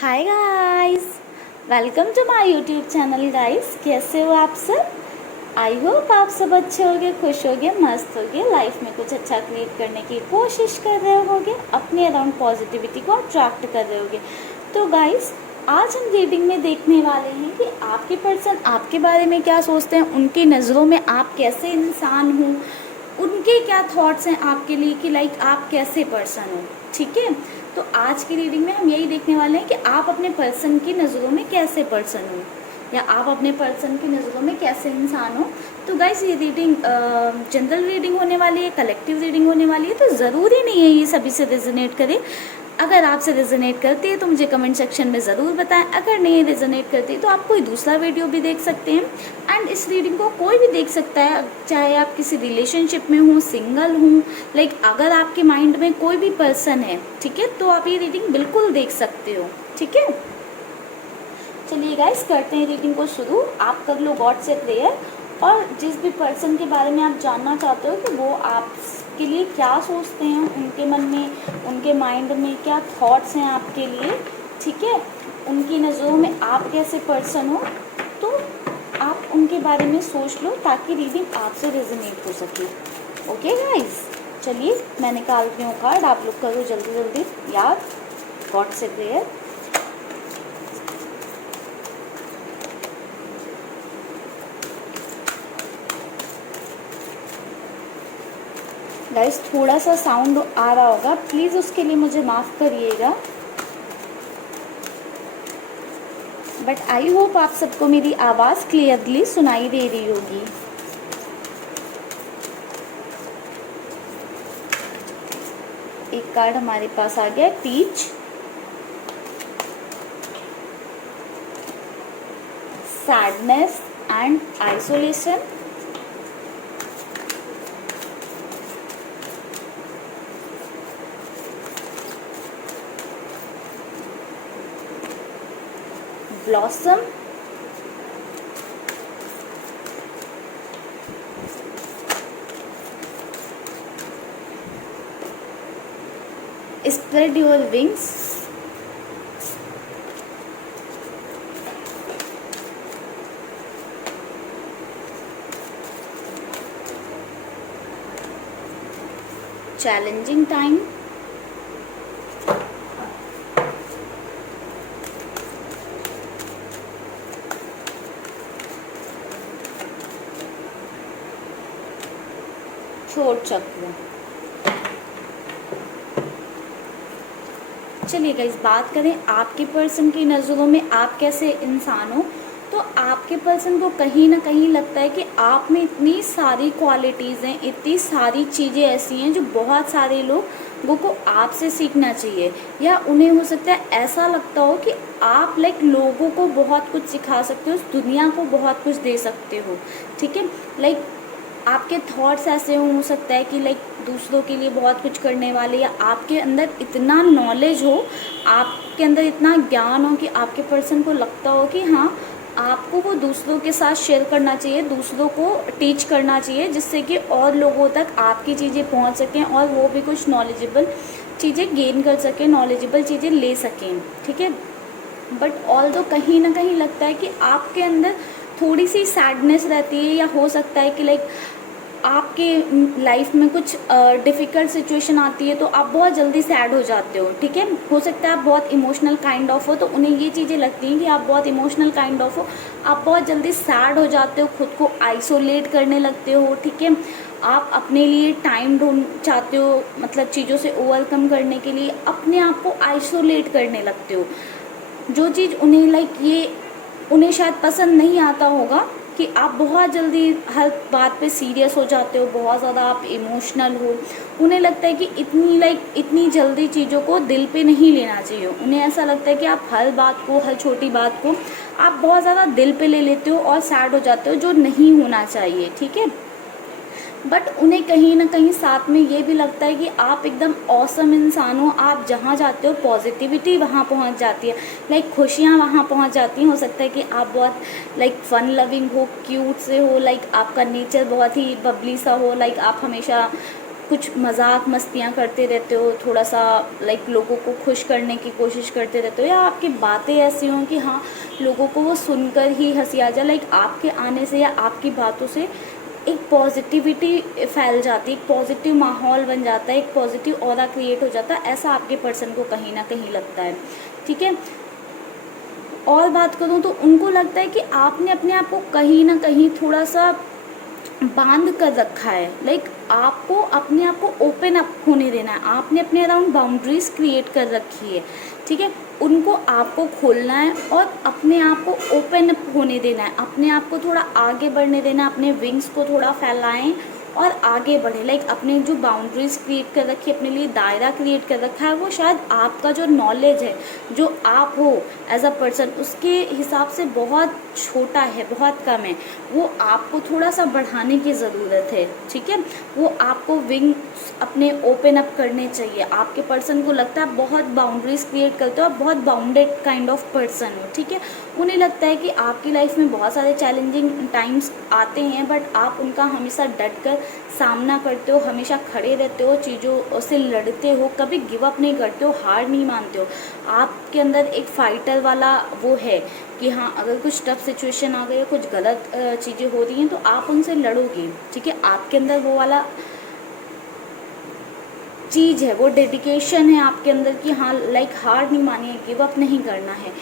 Hi guys, welcome to my YouTube channel guys. कैसे हो आप सब? आई होप आप सब अच्छे होगे, खुश होगे, मस्त होगे, लाइफ में कुछ अच्छा क्रिएट करने की कोशिश कर रहे होगे, अपने अराउंड पॉजिटिविटी को अट्रैक्ट कर रहे होगे। तो गाइस, आज हम रीडिंग में देखने वाले हैं कि आपके पर्सन आपके बारे में क्या सोचते हैं, उनकी नज़रों में आप कैसे इंसान हो, उनके क्या थॉट्स हैं आपके लिए कि लाइक आप कैसे पर्सन हो। ठीक है, तो आज की रीडिंग में हम यही देखने वाले हैं कि आप अपने पर्सन की नज़रों में कैसे पर्सन हो या आप अपने पर्सन की नज़रों में कैसे इंसान हो। तो गाइस, ये रीडिंग जनरल रीडिंग होने वाली है, कलेक्टिव रीडिंग होने वाली है, तो ज़रूरी नहीं है ये सभी से रेजोनेट करे। अगर आपसे रेजोनेट करती है तो मुझे कमेंट सेक्शन में ज़रूर बताएं। अगर नहीं रेजोनेट करती तो आप कोई दूसरा वीडियो भी देख सकते हैं। एंड इस रीडिंग को कोई भी देख सकता है, चाहे आप किसी रिलेशनशिप में हो, सिंगल हो, लाइक अगर आपके माइंड में कोई भी पर्सन है, ठीक है, तो आप ये रीडिंग बिल्कुल देख सकते हो। ठीक है, चलिए गाइस, करते हैं रीडिंग को शुरू। आप कर लो गॉड से प्रेयर, और जिस भी पर्सन के बारे में आप जानना चाहते हो कि वो आपके लिए क्या सोचते हैं, उनके मन में, उनके माइंड में क्या थॉट्स हैं आपके लिए, ठीक है, उनकी नज़रों में आप कैसे पर्सन हो, तो आप उनके बारे में सोच लो ताकि रीडिंग आपसे रेजोनेट हो सके। ओके गाइस, चलिए मैं निकालती हूँ कार्ड, आप लोग करो जल्दी जल्दी याद गॉड से प्रेयर। गाइस, थोड़ा सा साउंड आ रहा होगा, प्लीज़ उसके लिए मुझे माफ़ करिएगा, बट आई होप आप सबको मेरी आवाज़ क्लियरली सुनाई दे रही होगी। एक कार्ड हमारे पास आ गया, teach, sadness and isolation, blossom, spread your wings, challenging time, throat चक्र। चलिए गाइस, बात करें आपके पर्सन की नज़रों में आप कैसे इंसान हो, तो आपके पर्सन को कहीं ना कहीं लगता है कि आप में इतनी सारी क्वालिटीज़ हैं, इतनी सारी चीज़ें ऐसी हैं जो बहुत सारे लोगों को आपसे सीखना चाहिए, या उन्हें हो सकता है ऐसा लगता हो कि आप लाइक लोगों को बहुत कुछ सिखा सकते हो, दुनिया को बहुत कुछ दे सकते हो। ठीक है, लाइक आपके थॉट्स ऐसे हो सकता है कि लाइक दूसरों के लिए बहुत कुछ करने वाले, या आपके अंदर इतना नॉलेज हो, आपके अंदर इतना ज्ञान हो कि आपके पर्सन को लगता हो कि हाँ, आपको वो दूसरों के साथ शेयर करना चाहिए, दूसरों को टीच करना चाहिए, जिससे कि और लोगों तक आपकी चीज़ें पहुंच सकें और वो भी कुछ नॉलेजेबल चीज़ें गेन कर सकें, नॉलेजेबल चीज़ें ले सकें। ठीक है, बट ऑल्दो कहीं ना कहीं लगता है कि आपके अंदर थोड़ी सी सैडनेस रहती है, या हो सकता है कि लाइक आपके लाइफ में कुछ डिफ़िकल्ट सिचुएशन आती है तो आप बहुत जल्दी सैड हो जाते हो। ठीक है, हो सकता है आप बहुत इमोशनल काइंड ऑफ हो, तो उन्हें ये चीज़ें लगती हैं कि आप बहुत इमोशनल काइंड ऑफ हो, आप बहुत जल्दी सैड हो जाते हो, खुद को आइसोलेट करने लगते हो। ठीक है, आप अपने लिए टाइम ढूंढ चाहते हो, मतलब चीज़ों से ओवरकम करने के लिए अपने आप को आइसोलेट करने लगते हो, जो चीज़ उन्हें लाइक ये उन्हें शायद पसंद नहीं आता होगा कि आप बहुत जल्दी हर बात पे सीरियस हो जाते हो, बहुत ज़्यादा आप इमोशनल हो। उन्हें लगता है कि इतनी जल्दी चीज़ों को दिल पे नहीं लेना चाहिए। उन्हें ऐसा लगता है कि आप हर बात को, हर छोटी बात को आप बहुत ज़्यादा दिल पे ले लेते हो और सैड हो जाते हो, जो नहीं होना चाहिए। ठीक है, बट उन्हें कहीं ना कहीं साथ में ये भी लगता है कि आप एकदम ऑसम इंसान हो, आप जहाँ जाते हो पॉजिटिविटी वहाँ पहुँच जाती है, लाइक खुशियाँ वहाँ पहुँच जाती हैं। हो सकता है कि आप बहुत लाइक फन लविंग हो, क्यूट से हो, लाइक आपका नेचर बहुत ही बबली सा हो, लाइक आप हमेशा कुछ मजाक मस्तियाँ करते रहते हो, थोड़ा सा लाइक लोगों को खुश करने की कोशिश करते रहते हो, या आपकी बातें ऐसी हों कि हाँ लोगों को वो सुनकर ही हंसी आ जाए, लाइक आपके आने से या आपकी बातों से एक पॉजिटिविटी फैल जाती है, एक पॉजिटिव माहौल बन जाता है, एक पॉजिटिव ऑरा क्रिएट हो जाता है, ऐसा आपके पर्सन को कहीं ना कहीं लगता है। ठीक है, और बात करूँ तो उनको लगता है कि आपने अपने आप को कहीं ना कहीं थोड़ा सा बांध कर रखा है, लाइक आपको अपने आप को ओपन अप होने देना है, आपने अपने अराउंड बाउंड्रीज क्रिएट कर रखी है। ठीक है, उनको आपको खोलना है और अपने आप को ओपन अप होने देना है, अपने आप को थोड़ा आगे बढ़ने देना है, अपने विंग्स को थोड़ा फैलाएं और आगे बढ़े, लाइक अपने जो बाउंड्रीज क्रिएट कर रखी है, अपने लिए दायरा क्रिएट कर रखा है, वो शायद आपका जो नॉलेज है, जो आप हो एज अ पर्सन, उसके हिसाब से बहुत छोटा है, बहुत कम है, वो आपको थोड़ा सा बढ़ाने की ज़रूरत है। ठीक है, वो आपको विंग अपने ओपन अप करने चाहिए। आपके पर्सन को लगता है बहुत बाउंड्रीज क्रिएट करते हो, आप बहुत बाउंडेड काइंड ऑफ पर्सन हो। ठीक है, उन्हें लगता है कि आपकी लाइफ में बहुत सारे चैलेंजिंग टाइम्स आते हैं, बट आप उनका हमेशा डट कर सामना करते हो, हमेशा खड़े रहते हो, चीज़ों से लड़ते हो, कभी गिव अप नहीं करते हो, हार नहीं मानते हो। आपके अंदर एक फाइटर वाला वो है कि हाँ अगर कुछ टफ सिचुएशन आ गई है, कुछ गलत चीज़ें हो रही हैं तो आप उनसे लड़ोगे। ठीक है, आपके अंदर वो वाला चीज़ है, वो डेडिकेशन है आपके अंदर कि हाँ लाइक हार नहीं मानी है, गिव अप नहीं करना है।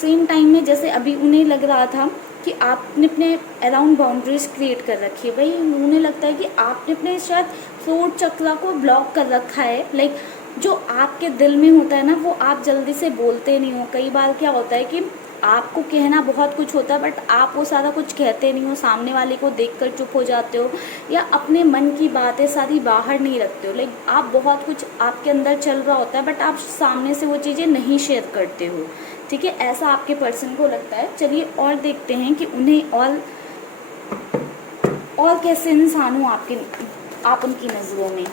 सेम टाइम में जैसे अभी उन्हें लग रहा था कि आपने अपने अराउंड बाउंड्रीज क्रिएट कर रखी है, भाई उन्हें लगता है कि आपने अपने शायद थ्रोट चक्रा को ब्लॉक कर रखा है, लाइक जो आपके दिल में होता है ना वो आप जल्दी से बोलते नहीं हो। कई बार क्या होता है कि आपको कहना बहुत कुछ होता है बट आप वो सारा कुछ कहते नहीं हो, सामने वाले को देखकर चुप हो जाते हो, या अपने मन की बातें सारी बाहर नहीं रखते हो, लाइक आप बहुत कुछ आपके अंदर चल रहा होता है बट आप सामने से वो चीज़ें नहीं शेयर करते हो। ठीक है, ऐसा आपके पर्सन को लगता है। चलिए और देखते हैं कि उन्हें और कैसे इंसान हो आप उनकी नज़रों में।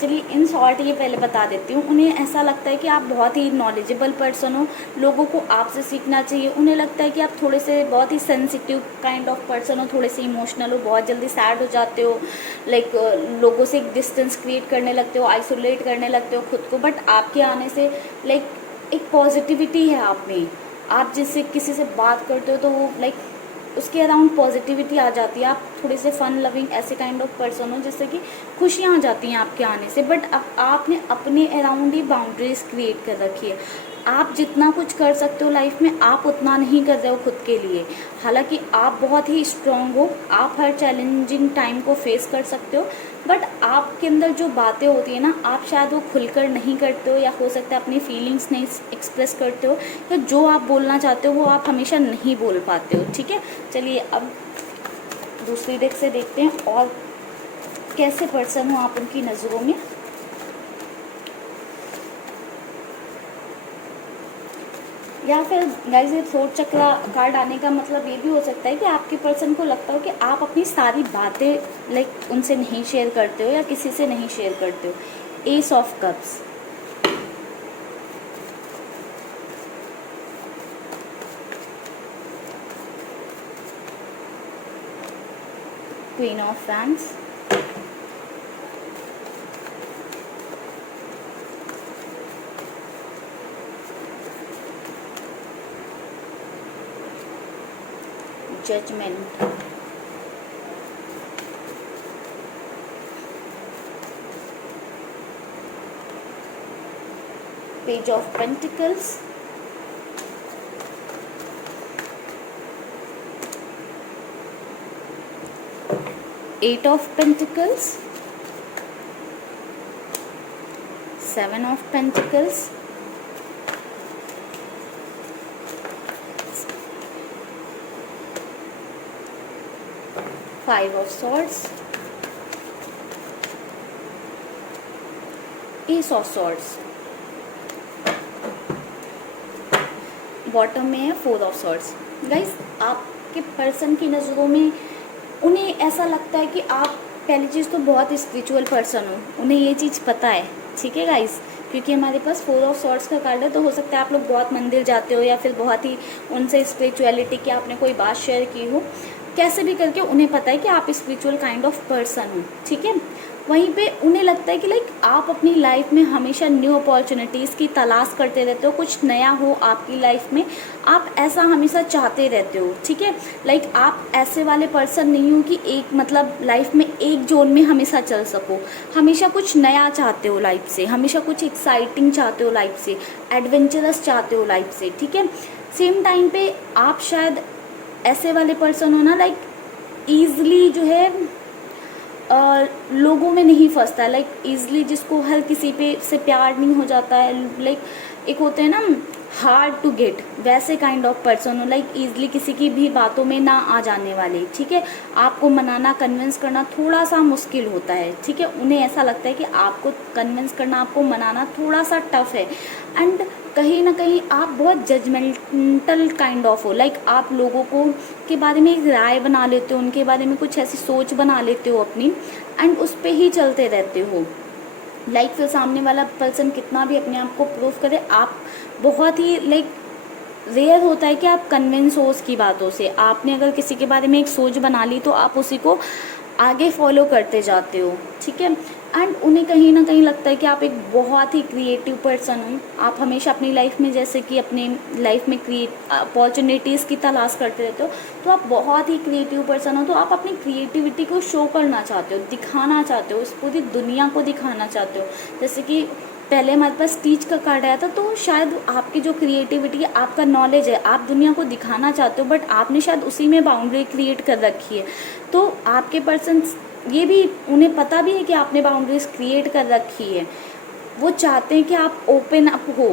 चलिए इन शॉर्ट ये पहले बता देती हूँ। उन्हें ऐसा लगता है कि आप बहुत ही नॉलेजेबल पर्सन हो, लोगों को आपसे सीखना चाहिए। उन्हें लगता है कि आप थोड़े से बहुत ही सेंसिटिव काइंड ऑफ पर्सन हो, थोड़े से इमोशनल हो, बहुत जल्दी सैड हो जाते हो, लाइक लोगों से एक डिस्टेंस क्रिएट करने लगते हो, आइसोलेट करने लगते हो खुद को। बट आपके आने से लाइक एक पॉजिटिविटी है आप में, आप जिससे किसी से बात करते हो तो वो लाइक उसके अराउंड पॉजिटिविटी आ जाती है। आप थोड़े से फन लविंग ऐसे काइंड ऑफ पर्सन हो जिससे कि खुशियाँ आ जाती हैं आपके आने से। बट अब आपने अपने अराउंड ही बाउंड्रीज क्रिएट कर रखी है। आप जितना कुछ कर सकते हो लाइफ में आप उतना नहीं कर रहे हो खुद के लिए। हालांकि आप बहुत ही स्ट्रांग हो, आप हर चैलेंजिंग टाइम को फेस कर सकते हो, बट आपके अंदर जो बातें होती है ना आप शायद वो खुलकर नहीं करते हो, या हो सकता है अपनी फीलिंग्स नहीं एक्सप्रेस करते हो, या जो आप बोलना चाहते हो वो आप हमेशा नहीं बोल पाते हो। ठीक है, चलिए अब दूसरी डेक से देखते हैं और कैसे पर्सन हो आप उनकी नज़रों में। या फिर गाइस ये थ्रोट चक्रा कार्ड आने का मतलब ये भी हो सकता है कि आपके पर्सन को लगता हो कि आप अपनी सारी बातें लाइक उनसे नहीं शेयर करते हो या किसी से नहीं शेयर करते हो। Ace of cups, queen of fans, judgement, page of pentacles, eight of pentacles, seven of pentacles, five of swords, ace of swords, bottom में है फोर ऑफ सॉर्ड्स। गाइस आपके पर्सन की नज़रों में उन्हें ऐसा लगता है कि आप पहली चीज़ तो बहुत स्पिरिचुअल पर्सन हो, उन्हें ये चीज़ पता है। ठीक है गाइस, क्योंकि हमारे पास फोर ऑफ सॉर्ड्स का कार्ड है तो हो सकता है आप लोग बहुत मंदिर जाते हो या फिर बहुत ही उनसे स्पिरिचुअलिटी की आपने कोई बात शेयर की हो। कैसे भी करके उन्हें पता है कि आप स्पिरिचुअल काइंड ऑफ पर्सन हो, ठीक है। वहीं पे उन्हें लगता है कि लाइक आप अपनी लाइफ में हमेशा न्यू अपॉर्चुनिटीज़ की तलाश करते रहते हो, कुछ नया हो आपकी लाइफ में, आप ऐसा हमेशा चाहते रहते हो, ठीक है। लाइक आप ऐसे वाले पर्सन नहीं हो कि एक मतलब लाइफ में एक जोन में हमेशा चल सको, हमेशा कुछ नया चाहते हो लाइफ से, हमेशा कुछ एक्साइटिंग चाहते हो लाइफ से, एडवेंचरस चाहते हो लाइफ से, ठीक है। सेम टाइम पे आप शायद ऐसे वाले पर्सन हो ना, लाइक ईजली जो है लोगों में नहीं फंसता है, लाइक ईजली जिसको हर किसी पे से प्यार नहीं हो जाता है, लाइक एक होते हैं ना हार्ड टू गेट, वैसे काइंड ऑफ पर्सन हो, लाइक ईजली किसी की भी बातों में ना आ जाने वाले, ठीक है। आपको मनाना कन्विंस करना थोड़ा सा मुश्किल होता है, ठीक है। उन्हें ऐसा लगता है कि आपको कन्विंस करना, आपको मनाना थोड़ा सा टफ है। एंड कहीं ना कहीं आप बहुत जजमेंटल काइंड ऑफ हो, लाइक आप लोगों को के बारे में एक राय बना लेते हो, उनके बारे में कुछ ऐसी सोच बना लेते हो अपनी, एंड उस पर ही चलते रहते हो। लाइक फिर सामने वाला पर्सन कितना भी अपने आप को प्रूव करे, आप बहुत ही लाइक रेयर होता है कि आप कन्विंस हो उसकी बातों से। आपने अगर किसी के बारे में एक सोच बना ली तो आप उसी को आगे फॉलो करते जाते हो, ठीक है। एंड उन्हें कहीं ना कहीं लगता है कि आप एक बहुत ही क्रिएटिव पर्सन हो, आप हमेशा अपनी लाइफ में जैसे कि अपने लाइफ में अपॉर्चुनिटीज़ की तलाश करते रहते हो, तो आप बहुत ही क्रिएटिव पर्सन हो, तो आप अपनी क्रिएटिविटी को शो करना चाहते हो, दिखाना चाहते हो, उस पूरी दुनिया को दिखाना चाहते हो। जैसे कि पहले हमारे पास टीच का कार्ड आया था, तो शायद आपकी जो क्रिएटिविटी है, आपका नॉलेज है, आप दुनिया को दिखाना चाहते हो, बट आपने शायद उसी में बाउंड्री क्रिएट कर रखी है। तो आपके पर्सन ये भी उन्हें पता भी है कि आपने बाउंड्रीज क्रिएट कर रखी है, वो चाहते हैं कि आप ओपन अप हो,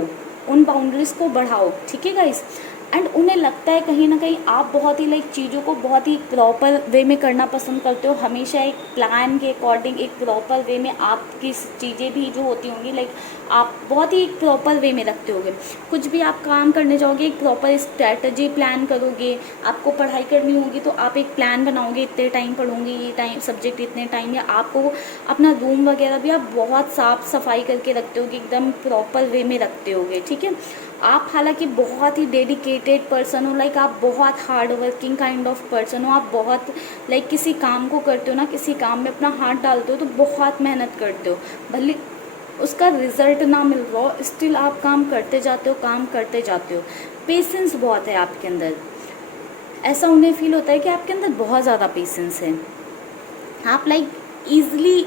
उन बाउंड्रीज को बढ़ाओ, ठीक है गाइस। एंड उन्हें लगता है कहीं ना कहीं आप बहुत ही लाइक चीज़ों को बहुत ही प्रॉपर वे में करना पसंद करते हो, हमेशा एक प्लान के अकॉर्डिंग एक प्रॉपर वे में आपकी चीज़ें भी जो होती होंगी, लाइक आप बहुत ही एक प्रॉपर वे में रखते होगे। कुछ भी आप काम करने जाओगे एक प्रॉपर स्ट्रैटेजी प्लान करोगे, आपको पढ़ाई करनी होगी तो आप एक प्लान बनाओगे, इतने टाइम पढ़ोगे, ये टाइम सब्जेक्ट इतने टाइम, या आपको अपना रूम वगैरह भी आप बहुत साफ़ सफाई करके रखते होगे, एकदम प्रॉपर वे में रखते होगे, ठीक है। आप हालांकि बहुत ही डेडिकेटेड पर्सन हो, लाइक आप बहुत hard working kind of person हो, आप बहुत लाइक किसी काम को करते हो ना, किसी काम में अपना हाथ डालते हो तो बहुत मेहनत करते हो, भले उसका रिजल्ट ना मिल रहा हो, स्टिल आप काम करते जाते हो, काम करते जाते हो। पेशेंस बहुत है आपके अंदर, ऐसा उन्हें फील होता है कि आपके अंदर बहुत ज़्यादा पेशेंस है। आप लाइक ईजली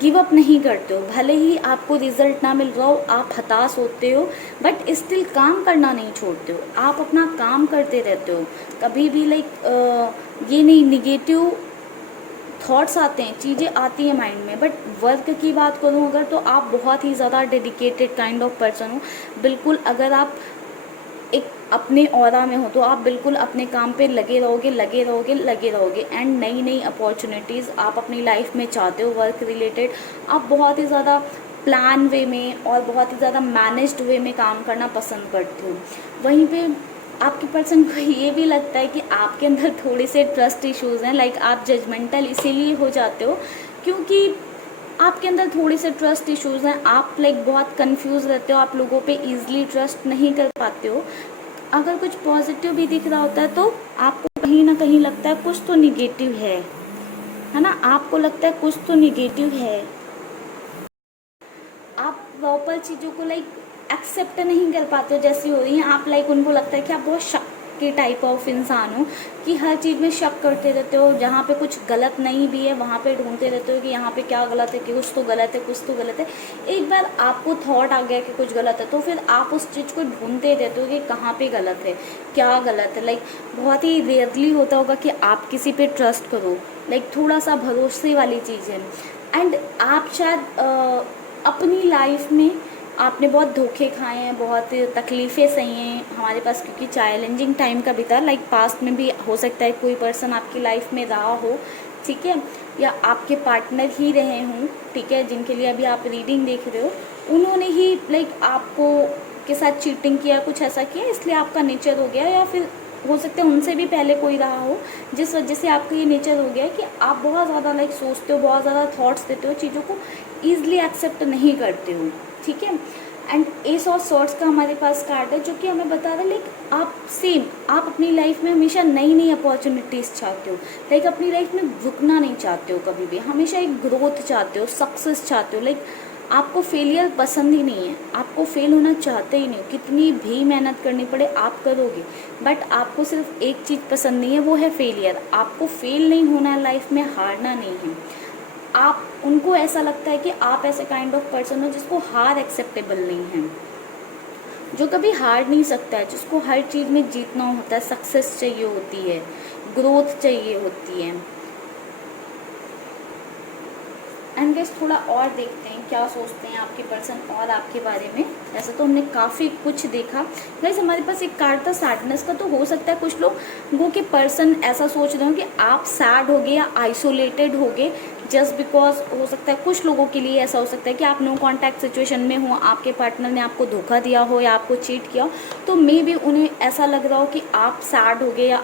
गिव अप नहीं करते हो, भले ही आपको रिजल्ट ना मिल रहा हो, आप हताश होते हो, बट स्टिल काम करना नहीं छोड़ते हो, आप अपना काम करते रहते हो। कभी भी लाइक ये नहीं निगेटिव थॉट्स आते हैं, चीज़ें आती हैं माइंड में, बट वर्क की बात करूँ अगर, तो आप बहुत ही ज़्यादा डेडिकेटेड काइंड ऑफ पर्सन हो। बिल्कुल अगर आप एक अपने ऑरा में हो तो आप बिल्कुल अपने काम पे लगे रहोगे, लगे रहोगे, लगे रहोगे। एंड नई नई अपॉर्चुनिटीज़ आप अपनी लाइफ में चाहते हो वर्क रिलेटेड, आप बहुत ही ज़्यादा प्लान वे में और बहुत ही ज़्यादा मैनेज्ड वे में काम करना पसंद करते हो। वहीं पे आपके पर्सन को ये भी लगता है कि आपके अंदर थोड़े से ट्रस्ट इश्यूज़ हैं, लाइक आप जजमेंटल इसीलिए हो जाते हो क्योंकि आपके अंदर थोड़े से ट्रस्ट इश्यूज़ हैं, आप लाइक बहुत कंफ्यूज रहते हो, आप लोगों पे इजीली ट्रस्ट नहीं कर पाते हो। अगर कुछ पॉजिटिव भी दिख रहा होता है तो आपको कहीं ना कहीं लगता है कुछ तो निगेटिव है ना, आपको लगता है कुछ तो निगेटिव है। आप प्रॉपर चीज़ों को लाइक एक्सेप्ट नहीं कर पाते हो जैसी हो रही हैं, आप लाइक उनको लगता है कि आप बहुत शक के टाइप ऑफ इंसान हो कि हर चीज़ में शक करते रहते हो, जहाँ पे कुछ गलत नहीं भी है वहाँ पे ढूंढते रहते हो कि यहाँ पे क्या गलत है, कि कुछ तो गलत है, कुछ तो गलत है। एक बार आपको थॉट आ गया कि कुछ गलत है तो फिर आप उस चीज़ को ढूंढते रहते हो कि कहाँ पे गलत है, क्या गलत है। लाइक बहुत ही रेयरली होता होगा कि आप किसी पे ट्रस्ट करो, लाइक थोड़ा सा भरोसे वाली चीज़ है। एंड आप शायद अपनी लाइफ में आपने बहुत धोखे खाए हैं, बहुत तकलीफ़ें सही हैं हमारे पास, क्योंकि चैलेंजिंग टाइम का भी था, लाइक पास्ट में भी हो सकता है कोई पर्सन आपकी लाइफ में रहा हो, ठीक है, या आपके पार्टनर ही रहे हों, ठीक है, जिनके लिए अभी आप रीडिंग देख रहे हो, उन्होंने ही लाइक आपको के साथ चीटिंग किया, कुछ ऐसा किया, इसलिए आपका नेचर हो गया, या फिर हो सकता है उनसे भी पहले कोई रहा हो जिस वजह से आपका ये नेचर हो गया है कि आप बहुत ज़्यादा लाइक सोचते हो, बहुत ज़्यादा थॉट्स देते हो, चीज़ों को ईजिली एक्सेप्ट नहीं करते हो, ठीक है। एंड एस ऑफ सॉर्ड्स का हमारे पास कार्ड है जो कि हमें बता रहा है लाइक आप अपनी लाइफ में हमेशा नई नई अपॉर्चुनिटीज़ चाहते हो, लाइक अपनी लाइफ में रुकना नहीं चाहते हो कभी भी, हमेशा एक ग्रोथ चाहते हो, सक्सेस चाहते हो, लाइक आपको फेलियर पसंद ही नहीं है, आपको फेल होना चाहते ही नहीं हो, कितनी भी मेहनत करनी पड़े आप करोगे, बट आपको सिर्फ एक चीज़ पसंद नहीं है, वो है फेलियर। आपको फेल नहीं होना है लाइफ में, हारना नहीं है। आप उनको ऐसा लगता है कि आप ऐसे काइंड ऑफ पर्सन हो जिसको हार एक्सेप्टेबल नहीं है, जो कभी हार नहीं सकता है, जिसको हर चीज़ में जीतना होता है, सक्सेस चाहिए होती है, ग्रोथ चाहिए होती है। एंड गाइस थोड़ा और देखते हैं क्या सोचते हैं आपके पर्सन और आपके बारे में। ऐसा तो हमने काफ़ी कुछ देखा गाइस। हमारे पास एक कार्ड था सैडनेस का, तो हो सकता है कुछ लोगों के पर्सन ऐसा सोच रहे हो कि आप सैड होगे या आइसोलेटेड होगे जस्ट बिकॉज, हो सकता है कुछ लोगों के लिए ऐसा हो सकता है कि आप नो कॉन्टैक्ट सिचुएशन में हो, आपके पार्टनर ने आपको धोखा दिया हो या आपको चीट किया हो, तो मे बी उन्हें ऐसा लग रहा हो कि आप सैड हो गए या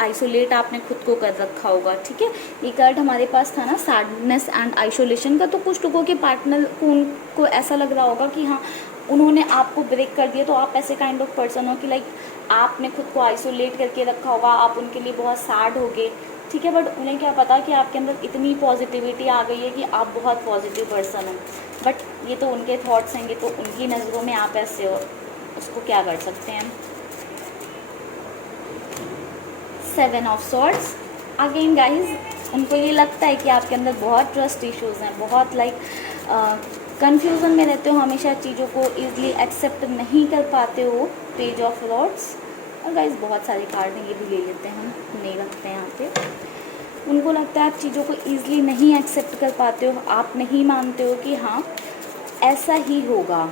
आइसोलेट आपने खुद को कर रखा होगा। ठीक है, ये कार्ड हमारे पास था ना सैडनेस एंड आइसोलेशन का, तो कुछ लोगों के पार्टनर को उनको ऐसा लग रहा होगा कि हाँ उन्होंने आपको ब्रेक कर दिया, तो आप ऐसे काइंड ऑफ पर्सन हो कि लाइक आपने खुद को आइसोलेट करके रखा होगा, आप उनके लिए बहुत सैड हो गए। ठीक है, बट उन्हें क्या पता कि आपके अंदर इतनी पॉजिटिविटी आ गई है कि आप बहुत पॉजिटिव पर्सन हो, बट ये तो उनके थॉट्स हैं, ये तो उनकी नज़रों में आप ऐसे हो, उसको क्या कर सकते हैं। 7 ऑफ सॉर्ड्स अगेन गाइज, उनको ये लगता है कि आपके अंदर बहुत ट्रस्ट इश्यूज हैं, बहुत लाइक कंफ्यूजन में रहते हो, हमेशा चीज़ों को ईजिली एक्सेप्ट नहीं कर पाते हो। पेज ऑफ रॉड्स, और गाइज बहुत सारे कार्ड हैं, ये भी ले लेते हैं, हम नहीं रखते हैं यहाँ पे। उनको लगता है आप चीज़ों को ईजिली नहीं एक्सेप्ट कर पाते हो, आप नहीं मानते हो कि हाँ ऐसा ही होगा।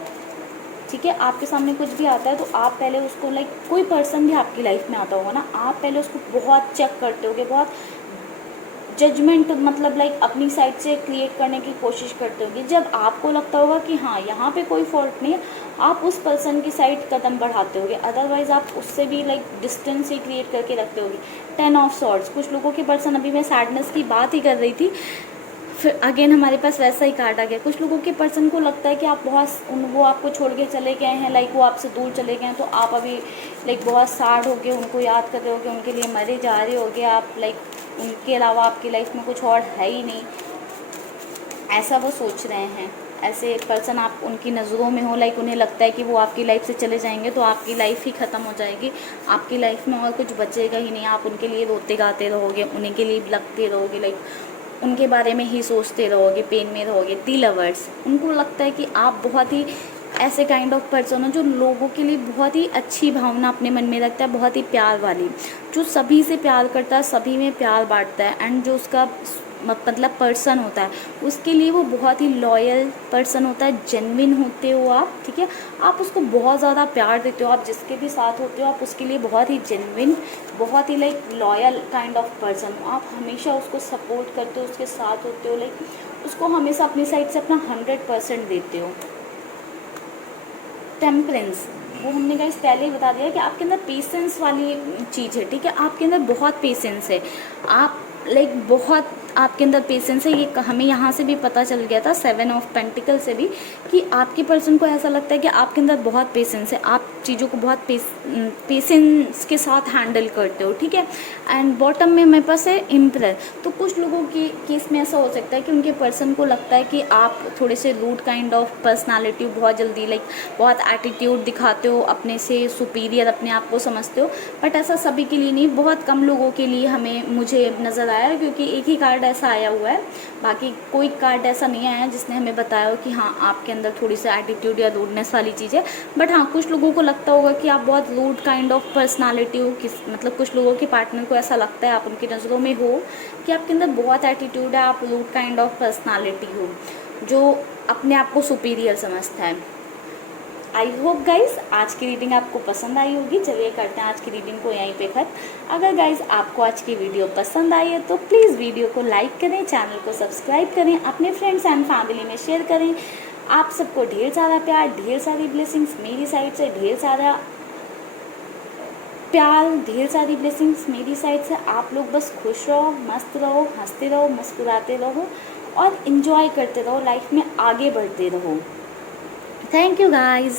ठीक है, आपके सामने कुछ भी आता है तो आप पहले उसको लाइक, कोई पर्सन भी आपकी लाइफ में आता होगा ना, आप पहले उसको बहुत चेक करते होगे, बहुत जजमेंट मतलब लाइक अपनी साइड से क्रिएट करने की कोशिश करते होगे। जब आपको लगता होगा कि हाँ यहाँ पे कोई फॉल्ट नहीं है, आप उस पर्सन की साइड कदम बढ़ाते होगे, अदरवाइज आप उससे भी लाइक डिस्टेंस ही क्रिएट करके रखते होगे। 10 ऑफ सॉर्ड्स, कुछ लोगों के पर्सन, अभी मैं सैडनेस की बात ही कर रही थी, फिर अगेन हमारे पास वैसा ही कार्ड आ गया। कुछ लोगों के पर्सन को लगता है कि आप बहुत वो आपको छोड़ के चले गए हैं, लाइक वो आपसे दूर चले गए हैं, तो आप अभी लाइक बहुत सैड हो गए, उनको याद कर रहे हो, उनके लिए मरे जा रहे होगे आप, लाइक उनके अलावा आपकी लाइफ में कुछ और है ही नहीं, ऐसा वो सोच रहे हैं। ऐसे पर्सन आप उनकी नज़रों में हो, लाइक उन्हें लगता है कि वो आपकी लाइफ से चले जाएंगे तो आपकी लाइफ ही ख़त्म हो जाएगी, आपकी लाइफ में और कुछ बचेगा ही नहीं, आप उनके लिए रोते गाते रहोगे, उन्हीं के लिए लगते रहोगे, लाइक उनके बारे में ही सोचते रहोगे, पेन में रहोगे। 3 लवर्स, उनको लगता है कि आप बहुत ही ऐसे काइंड ऑफ पर्सन हो जो लोगों के लिए बहुत ही अच्छी भावना अपने मन में रखता है, बहुत ही प्यार वाली, जो सभी से प्यार करता है, सभी में प्यार बांटता है, एंड जो उसका मतलब पर्सन होता है उसके लिए वो बहुत ही लॉयल पर्सन होता है, जेन्युइन होते हो आप। ठीक है, आप उसको बहुत ज़्यादा प्यार देते हो, आप जिसके भी साथ होते हो आप उसके लिए बहुत ही जेन्युइन, बहुत ही like loyal kind of person हो। आप हमेशा उसको सपोर्ट करते हो, उसके साथ होते हो, लाइक उसको हमेशा अपनी साइड से अपना 100% देते हो। टेम्परेंस, वो हमने गाइस पहले ही बता दिया कि आपके अंदर पेशेंस वाली चीज़ है। ठीक है, आपके अंदर बहुत पेशेंस है, आप लाइक बहुत आपके अंदर पेशेंस है, ये हमें यहाँ से भी पता चल गया था 7 ऑफ पेंटिकल से भी, कि आपके पर्सन को ऐसा लगता है कि आपके अंदर बहुत पेशेंस है, आप चीज़ों को बहुत पेशेंस के साथ हैंडल करते हो। ठीक है, एंड बॉटम में मेरे पास है एम्परर, तो कुछ लोगों के केस में ऐसा हो सकता है कि उनके पर्सन को लगता है कि आप थोड़े से रूड काइंड ऑफ पर्सनालिटी, बहुत जल्दी लाइक बहुत एटीट्यूड दिखाते हो, अपने से सुपीरियर अपने आप को समझते हो, बट ऐसा सभी के लिए नहीं, बहुत कम लोगों के लिए मुझे नज़र आया, क्योंकि एक ही कार्ड ऐसा आया हुआ है, बाकी कोई कार्ड ऐसा नहीं आया जिसने हमें बताया हो कि हाँ आपके अंदर थोड़ी सी एटीट्यूड या रूडनेस वाली चीज़ है। बट हाँ, कुछ लोगों को लगता होगा कि आप बहुत रूड काइंड ऑफ पर्सनालिटी हो, मतलब कुछ लोगों के पार्टनर को ऐसा लगता है, आप उनकी नज़रों में हो कि आपके अंदर बहुत एटीट्यूड है, आप रूड काइंड ऑफ पर्सनालिटी हो, जो अपने आप को सुपीरियर समझता है। आई होप गाइज आज की रीडिंग आपको पसंद आई होगी। चलिए करते हैं आज की रीडिंग को यहीं पे खत्म। अगर गाइज आपको आज की वीडियो पसंद आई है तो प्लीज़ वीडियो को लाइक करें, चैनल को सब्सक्राइब करें, अपने फ्रेंड्स एंड फैमिली में शेयर करें। आप सबको ढेर सारा प्यार, ढेर सारी ब्लेसिंग्स मेरी साइड से, ढेर सारा प्यार, ढेर सारी ब्लेसिंग्स मेरी साइड से। आप लोग बस खुश रहो, मस्त रहो, हंसते रहो, मुस्कुराते रहो और इन्जॉय करते रहो, लाइफ में आगे बढ़ते रहो। Thank you guys.